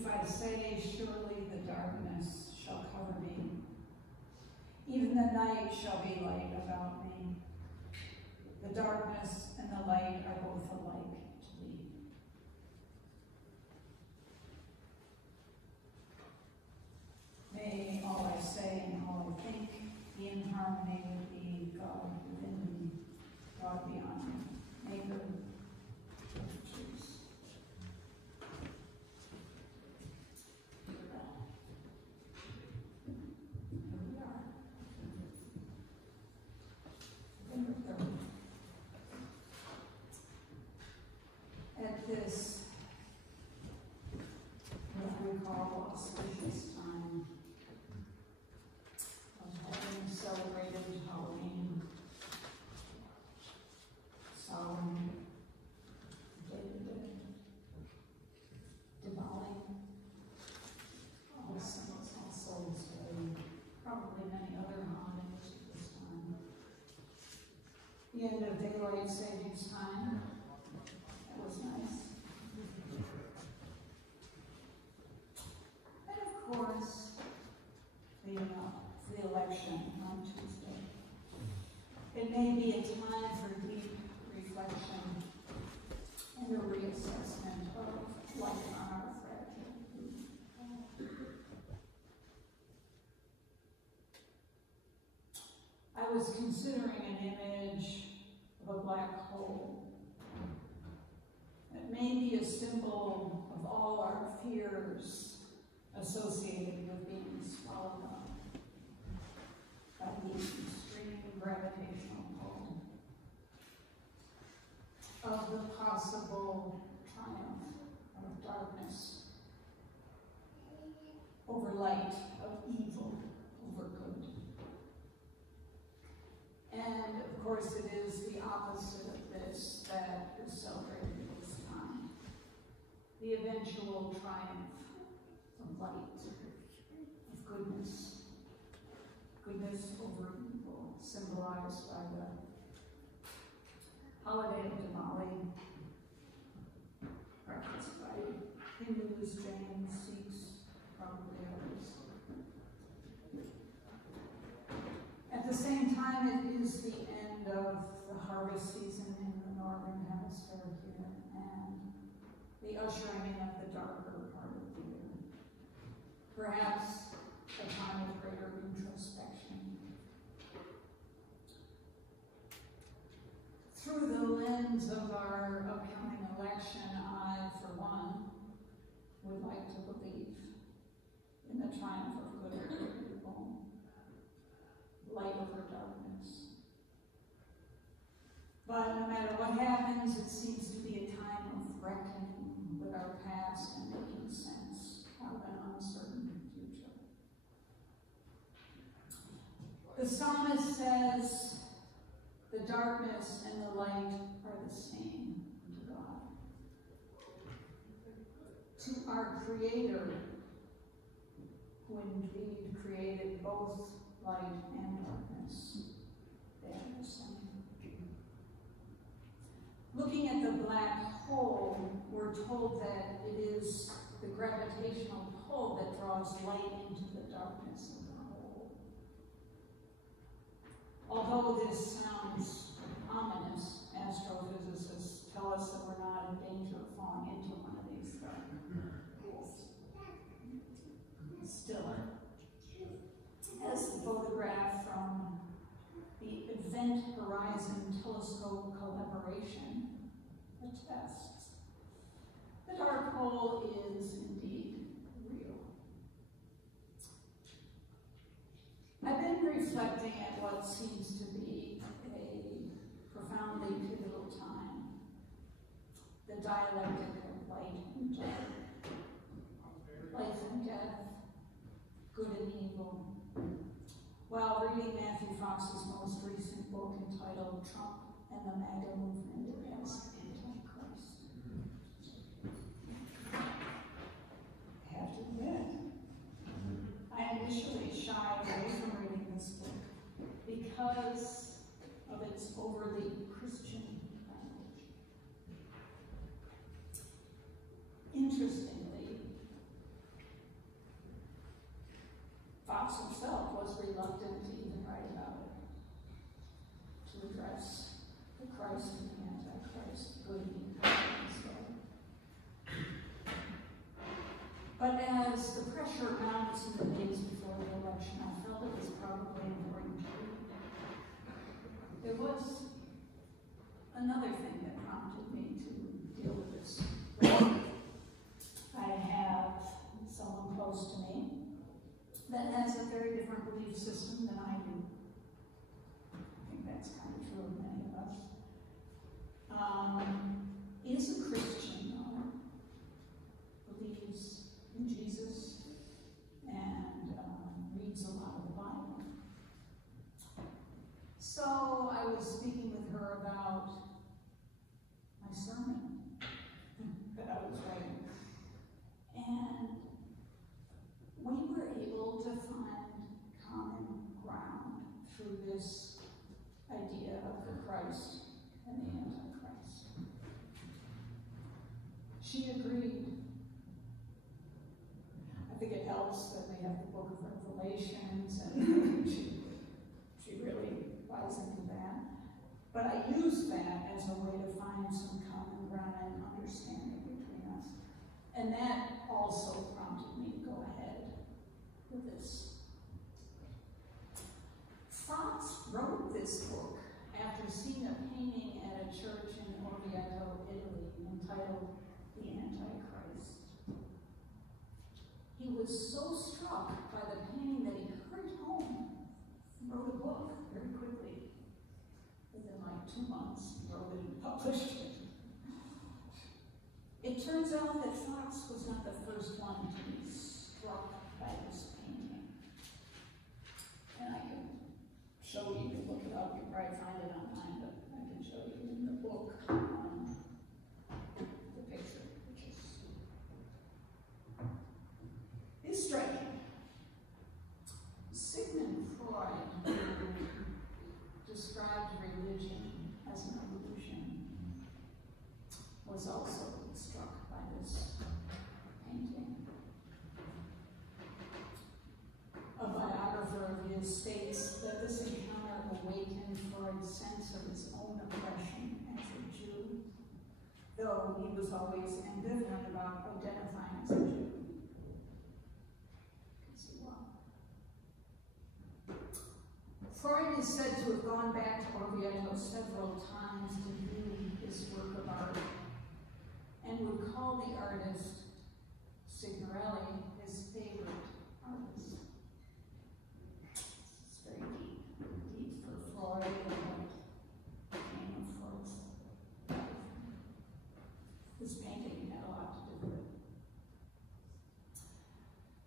If I say, surely the darkness shall cover me, even the night shall be light about me. The darkness and the light are both alike to thee. May all I say and all I think be in harmony with thee, God within me, God beyond me, maker of truth. At this, what we call auspicious time of having celebrated Halloween, Samhain, Diwali, All Saints, All Souls Day, probably many other holidays at this time. The end of daylight savings time. That was nice. And of course, the election on Tuesday. It may be a time for deep reflection and a reassessment of life on our fragile. I was considering an image of a black hole. It may be a symbol of all our fears associated with being swallowed up by the extreme gravitational pull, of the possible triumph of darkness over light, of evil over good. And of course it is the opposite of this that is celebrated this time. The eventual triumph of light, of goodness. Goodness over evil, symbolized by the holiday of Diwali, practiced by Hindus, Jain, Sikhs, probably others. At the same time, it is the end of the harvest season in the northern hemisphere here, and the ushering in of the darker part of the year. Perhaps a time of greater introspection. Through the lens of our upcoming election, I, for one, would like to believe in the triumph of good over evil, light over darkness. But no matter what happens, it seems to be a time of reckoning with our past and making sense out of an uncertain future. The psalmist says, the darkness and the light are the same to God. To our Creator, who indeed created both light and darkness, they are the same. Looking at the black hole, we're told that it is the gravitational pull that draws light into the darkness of the hole. Although this sounds ominous, astrophysicists tell us that we're not in danger of falling into one of these dark holes. Still, as the photograph from the Event Horizon Telescope collaboration attests, the dark hole is indeed real. I've been reflecting at what seems to be a profoundly pivotal time, the dialectic of light and dark, life and death, good and evil, while reading Matthew Fox's most recent book entitled Trump and the MAGA Movement as Antichrist. I have to admit, I initially shied away from reading this book because of its overly Christian language. Interestingly, to address the Christ and the Antichrist, good and evil. But as the pressure mounts in the days before the election, I felt it was probably important to read. There was another thing that prompted me to deal with this. I have someone close to me that has a very different belief system than I do. I think that's kind of true of many of us. Is a Christian, though, believes in Jesus, and reads a lot of the Bible. So I was speaking with her about my sermon that I was writing. And we were able to find common ground through this idea of the Christ and the Antichrist. She agreed. I think it helps that we have the book of Revelations, and she really buys into that. But I use that as a way to find some common ground and understanding between us. And that also prompted me to go ahead with this. Fox wrote this book after seeing a painting at a church in Orvieto, Italy, entitled The Antichrist. He was so struck by the painting that he hurried home, wrote a book very quickly. Within like 2 months, he wrote it and published it. It turns out that Fox was not the first one to be struck by this painting. And I can show you, you can look it up, you can probably find it online, but I can show you in the book the picture, which is striking. Sigmund Freud described religion as an illusion, was also struck by this painting. A biographer of his states that this encounter awakened Freud's sense of his own oppression as a Jew, though he was always ambivalent about identifying as a Jew. Freud is said to have gone back to Orvieto several times to view this work of art, and would call the artist Signorelli his favorite artist. It's very deep for Freud, and what came of Freud's life. This painting had a lot to do with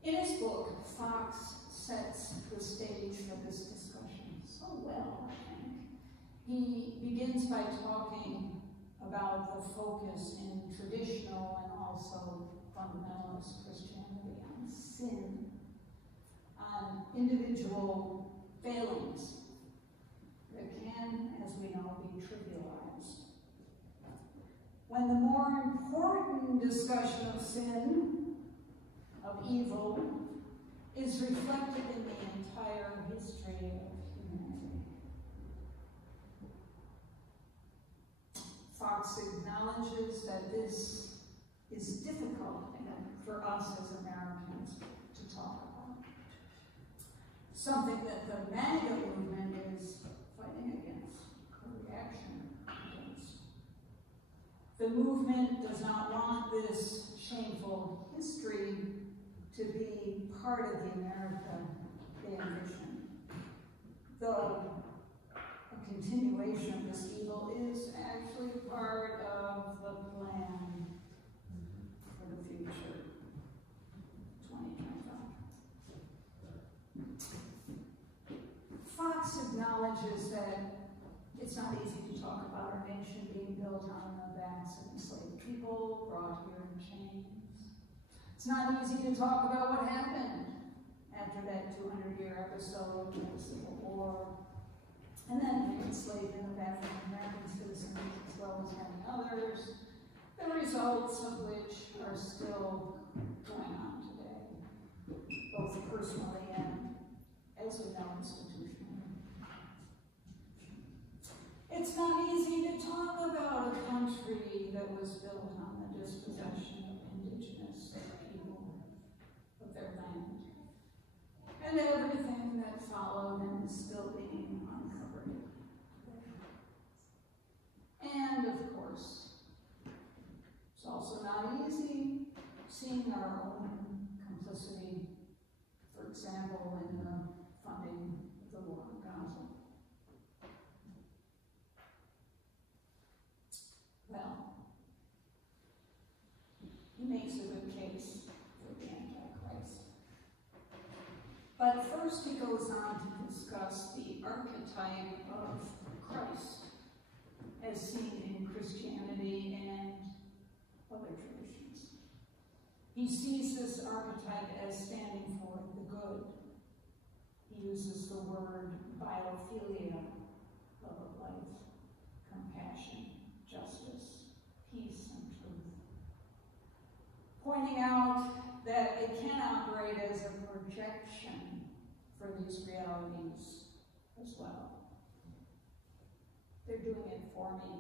it. In his book, Fox sets the stage for this discussion so well, I think. He begins by talking about the focus in traditional and also fundamentalist Christianity on sin, on individual failings that can, as we know, be trivialized. When the more important discussion of sin, of evil, is reflected in the entire history of humanity. Fox acknowledges that this is difficult for us as Americans to talk about. Something that the MAGA movement is fighting against, a reaction against. The movement does not want this shameful history to be part of the America they envision, though a continuation of this evil is actually part of the plan for the future, 2025. Fox acknowledges that it's not easy to talk about our nation being built on the backs of enslaved people brought here in chains. It's not easy to talk about what happened after that 200-year episode of the Civil War, and then the enslavement of African American citizens as well as many others, the results of which are still going on today, both personally and, as we know, institutionally. see, to talk about a country that was built on the dispossession of indigenous people of their land, and everything that followed and is still being uncovered. And of course, it's also not easy seeing our own complicity, for example, in the funding of the war in Gaza. Well, he makes a good case for the Antichrist. But first he goes on to discuss the archetype of Christ as seen in Christianity and other traditions. He sees this archetype as standing for the good. He uses the word biophilia, love of life, compassion, justice, peace, and truth, pointing out that it can operate as a projection for these realities as well. They're doing it for me.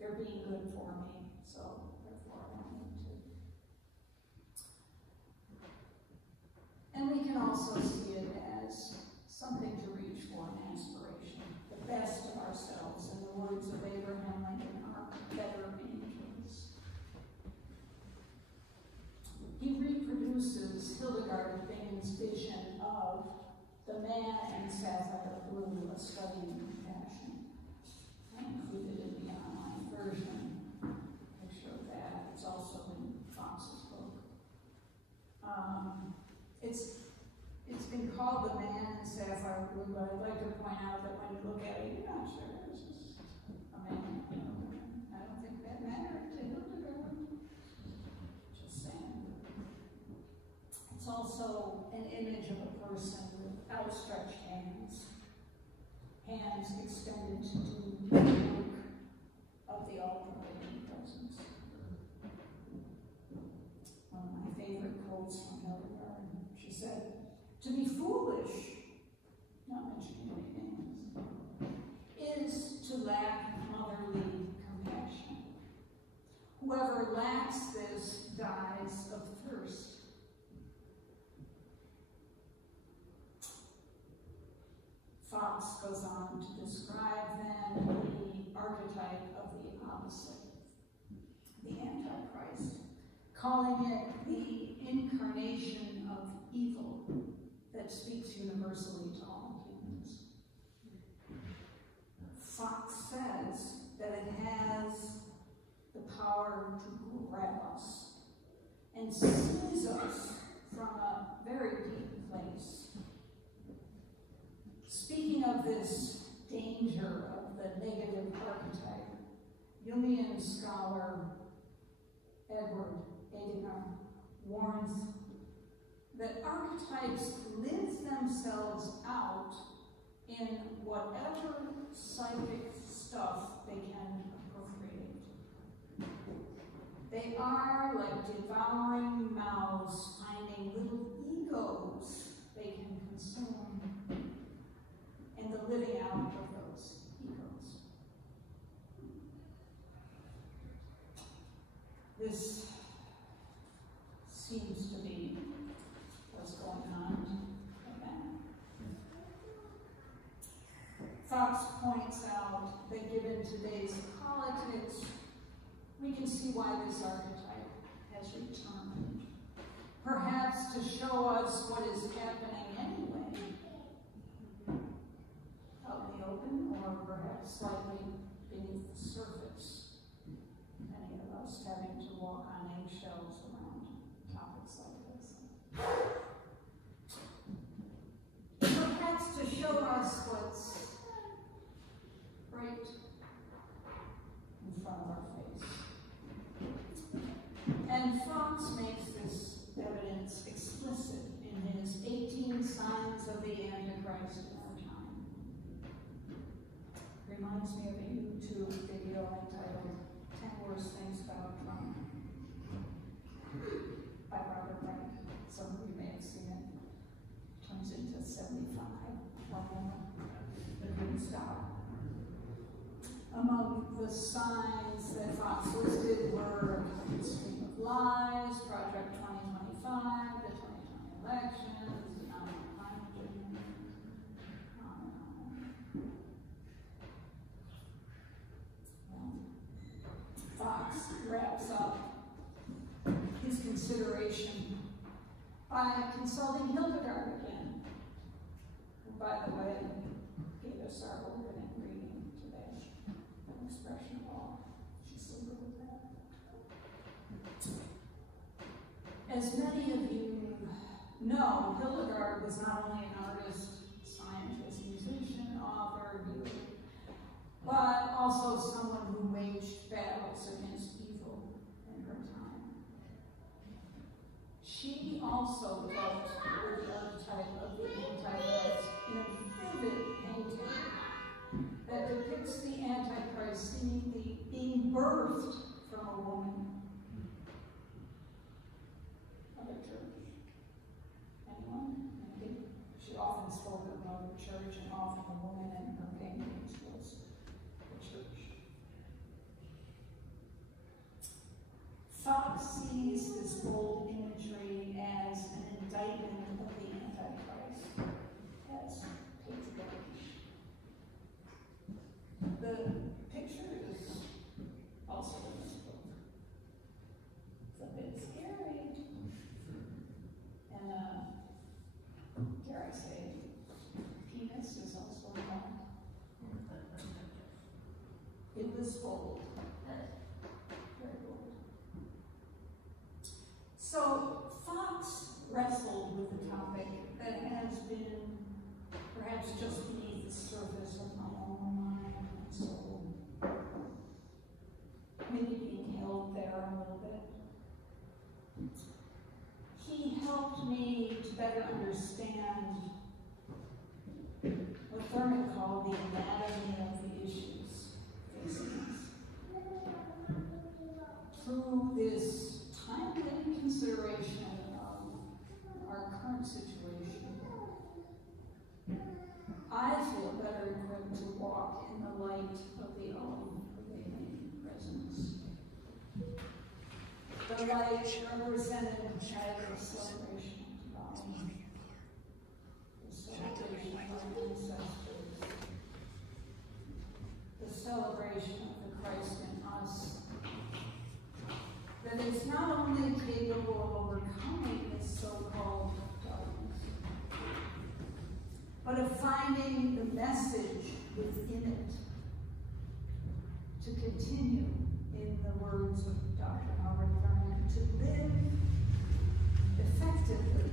They're being good for me, so therefore I need to. And we can also see it as something to reach for, an aspiration, the best of ourselves, in the words of Abraham Lincoln, our better angels. He reproduces Hildegard Bingen's vision of the man in sapphire blue, a study in compassion. I included in the online version a picture of that. It's also in Fox's book. It's been called the man in sapphire blue, but I'd like to point out that when you look at it, you're not sure this is a man or a woman. I don't think that mattered to Hildegard. Just saying. It's also an image of a person with outstretched hands, hands extended to do the work of the all-pervading presence. One of my favorite quotes from Hildegard, she said, "To be foolish," not mentioning any names, "is to lack motherly compassion. Whoever lacks this dies of thirst." Fox goes on to describe then the archetype of the opposite, the Antichrist, calling it the incarnation of evil that speaks universally to all humans. Fox says that it has the power to grab us and seize us from a very deep place. Speaking of this danger of the negative archetype, Jungian scholar Edward Edinger warns that archetypes live themselves out in whatever psychic stuff they can appropriate. They are like devouring mouths finding little egos they can consume, and the living out of those egos. This seems to be what's going on again. Fox points out that given today's politics, we can see why this archetype has returned. Perhaps to show us what is happening anyway, out in the open, or perhaps slightly beneath the surface. Many of us having to walk on eggshells around topics like this. Perhaps to show us what's right in front of our face. And Fox makes this evidence explicit in his 18 Signs of the Antichrist in our time. Reminds me of a YouTube video entitled 10 Worst Things About Trump by Robert Frank. Some of you may have seen it. Turns into 75 or more. It wouldn't stop. Among the signs that Fox listed were a stream of lies, Project 2025, the 2020 elections, economic climate change, on and on. Fox wraps up his consideration by consulting Hildegard again, who, by the way, gave us our opening reading today, an expression of all. She's so good with that. As many of you know, Hildegard was not only an artist, scientist, musician, author, viewer, but also someone who waged battles against evil in her time. She also dealt with the archetype of the Antichrist in a vivid painting that depicts the Antichrist being birthed from a woman of a church. Anyone? Maybe? She often spoke about the church, and often the woman in her paintings was the church. Fox sees this bold imagery as an indictment of the Antichrist, as patriarchy. The picture is also in this book. It's a bit scary. And, dare I say, penis is also involved. It was bold. Very bold. So, Fox wrestled with a topic that has been perhaps just beneath the surface of my own mind and soul. Maybe being held there a little bit. He helped me to better understand what Thurman called the anatomy of the issues facing us. Through this timely consideration of our current situation, I feel better equipped to walk in the light of the all-pervading presence. The light represented by the celebration of Diwali, the celebration of our ancestors, the celebration of the Christ in us, that is not only capable of overcoming this so-called darkness, but of finding the message within it to continue, in the words of Dr. Howard Thurman, to live effectively